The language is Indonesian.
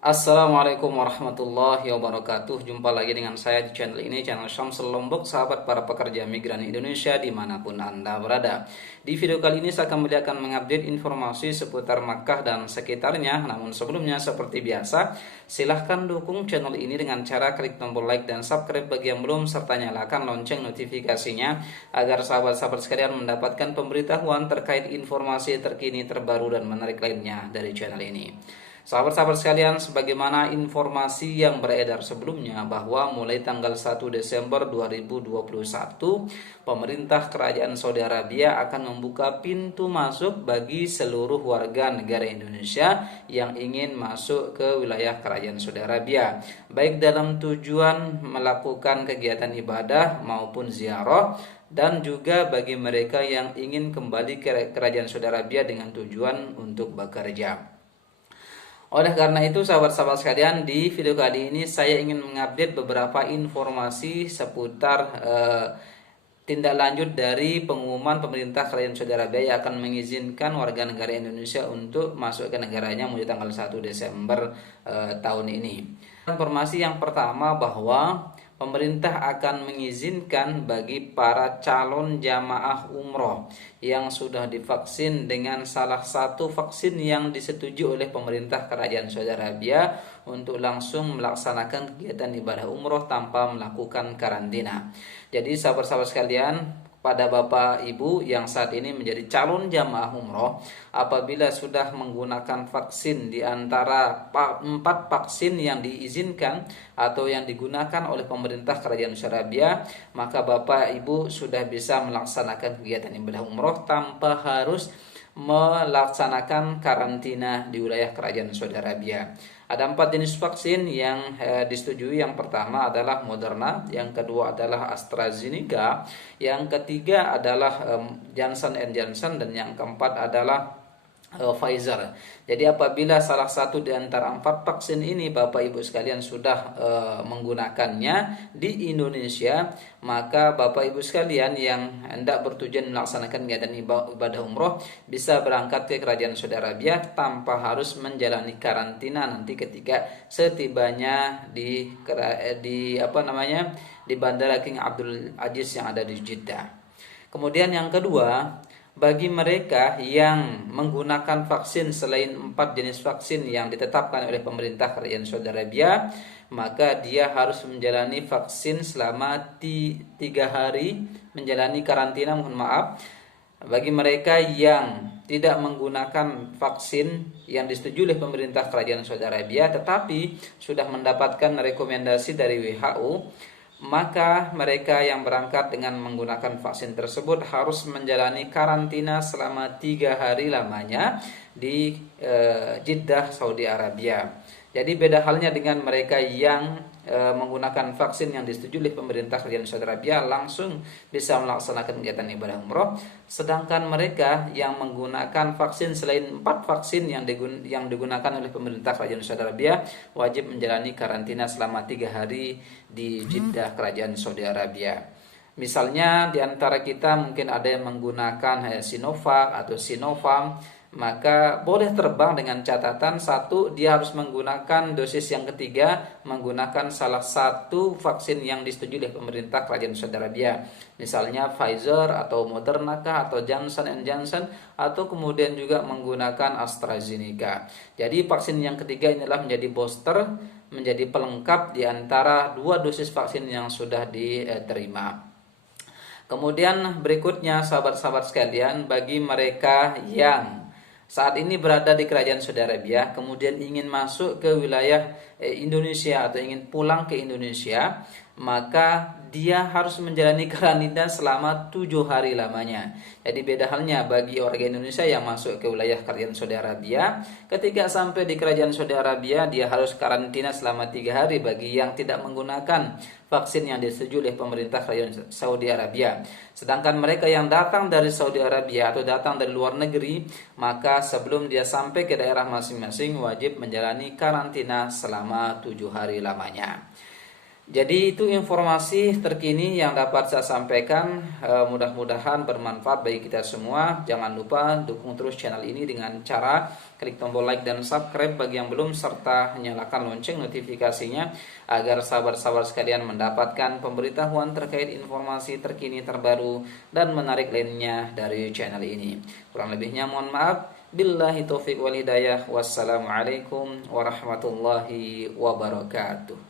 Assalamualaikum warahmatullahi wabarakatuh. Jumpa lagi dengan saya di channel ini, channel Syamsul Lombok, sahabat para pekerja migran Indonesia dimanapun Anda berada. Di video kali ini saya akan mengupdate informasi seputar Makkah dan sekitarnya. Namun sebelumnya, seperti biasa, silahkan dukung channel ini dengan cara klik tombol like dan subscribe bagi yang belum, serta nyalakan lonceng notifikasinya agar sahabat-sahabat sekalian mendapatkan pemberitahuan terkait informasi terkini, terbaru, dan menarik lainnya dari channel ini. Sahabat-sahabat sekalian, sebagaimana informasi yang beredar sebelumnya bahwa mulai tanggal 1 Desember 2021, pemerintah Kerajaan Saudi Arabia akan membuka pintu masuk bagi seluruh warga negara Indonesia yang ingin masuk ke wilayah Kerajaan Saudi Arabia, baik dalam tujuan melakukan kegiatan ibadah maupun ziarah, dan juga bagi mereka yang ingin kembali ke Kerajaan Saudi Arabia dengan tujuan untuk bekerja. Oleh karena itu, sahabat-sahabat sekalian, di video kali ini saya ingin mengupdate beberapa informasi seputar tindak lanjut dari pengumuman pemerintah Kerajaan Saudi Arabia yang akan mengizinkan warga negara Indonesia untuk masuk ke negaranya mulai tanggal 1 Desember tahun ini. Informasi yang pertama bahwa pemerintah akan mengizinkan bagi para calon jamaah umroh yang sudah divaksin dengan salah satu vaksin yang disetujui oleh pemerintah Kerajaan Saudi Arabia untuk langsung melaksanakan kegiatan ibadah umroh tanpa melakukan karantina. Jadi sahabat-sahabat sekalian, pada Bapak Ibu yang saat ini menjadi calon jamaah umroh, apabila sudah menggunakan vaksin di antara 4 vaksin yang diizinkan atau yang digunakan oleh pemerintah Kerajaan Saudi Arabia, maka Bapak Ibu sudah bisa melaksanakan kegiatan ibadah umroh tanpa harus melaksanakan karantina di wilayah Kerajaan Saudi Arabia. Ada 4 jenis vaksin yang disetujui. Yang pertama adalah Moderna, yang kedua adalah AstraZeneca, yang ketiga adalah Johnson Johnson, dan yang keempat adalah Pfizer. Jadi apabila salah satu di antara 4 vaksin ini Bapak Ibu sekalian sudah menggunakannya di Indonesia, maka Bapak Ibu sekalian yang hendak bertujuan melaksanakan kegiatan ibadah umroh bisa berangkat ke Kerajaan Saudi Arabia tanpa harus menjalani karantina nanti ketika setibanya di Bandara King Abdul Aziz yang ada di Jeddah. Kemudian yang kedua, bagi mereka yang menggunakan vaksin selain 4 jenis vaksin yang ditetapkan oleh pemerintah Kerajaan Saudi Arabia, maka dia harus menjalani vaksin selama 3 hari, menjalani karantina, bagi mereka yang tidak menggunakan vaksin yang disetujui oleh pemerintah Kerajaan Saudi Arabia tetapi sudah mendapatkan rekomendasi dari WHO, maka mereka yang berangkat dengan menggunakan vaksin tersebut harus menjalani karantina selama 3 hari lamanya di Jeddah, Saudi Arabia. Jadi beda halnya dengan mereka yang menggunakan vaksin yang disetujui oleh pemerintah Kerajaan Saudi Arabia langsung bisa melaksanakan kegiatan ibadah umroh. Sedangkan mereka yang menggunakan vaksin selain 4 vaksin yang digunakan oleh pemerintah Kerajaan Saudi Arabia wajib menjalani karantina selama 3 hari di Jeddah, Kerajaan Saudi Arabia. Misalnya di antara kita mungkin ada yang menggunakan Sinovac atau Sinovac, maka boleh terbang dengan catatan satu, dia harus menggunakan dosis yang ketiga menggunakan salah satu vaksin yang disetujui oleh pemerintah Kerajaan Saudi Arabia, misalnya Pfizer atau Moderna atau Johnson Johnson, atau kemudian juga menggunakan AstraZeneca. Jadi vaksin yang ketiga inilah menjadi booster, menjadi pelengkap di antara 2 dosis vaksin yang sudah diterima. Kemudian berikutnya sahabat-sahabat sekalian, bagi mereka yang saat ini berada di Kerajaan Saudi Arabia kemudian ingin masuk ke wilayah Indonesia atau ingin pulang ke Indonesia, maka dia harus menjalani karantina selama 7 hari lamanya. Jadi beda halnya bagi warga Indonesia yang masuk ke wilayah Kerajaan Saudi Arabia, ketika sampai di Kerajaan Saudi Arabia dia harus karantina selama 3 hari bagi yang tidak menggunakan vaksin yang disetujui oleh pemerintah Kerajaan Saudi Arabia. Sedangkan mereka yang datang dari Saudi Arabia atau datang dari luar negeri, maka sebelum dia sampai ke daerah masing-masing wajib menjalani karantina selama 7 hari lamanya. Jadi itu informasi terkini yang dapat saya sampaikan. Mudah-mudahan bermanfaat bagi kita semua. Jangan lupa dukung terus channel ini dengan cara klik tombol like dan subscribe bagi yang belum, serta nyalakan lonceng notifikasinya agar sahabat-sahabat sekalian mendapatkan pemberitahuan terkait informasi terkini terbaru dan menarik lainnya dari channel ini. Kurang lebihnya mohon maaf. Billahi taufiq wal hidayah. Wassalamualaikum warahmatullahi wabarakatuh.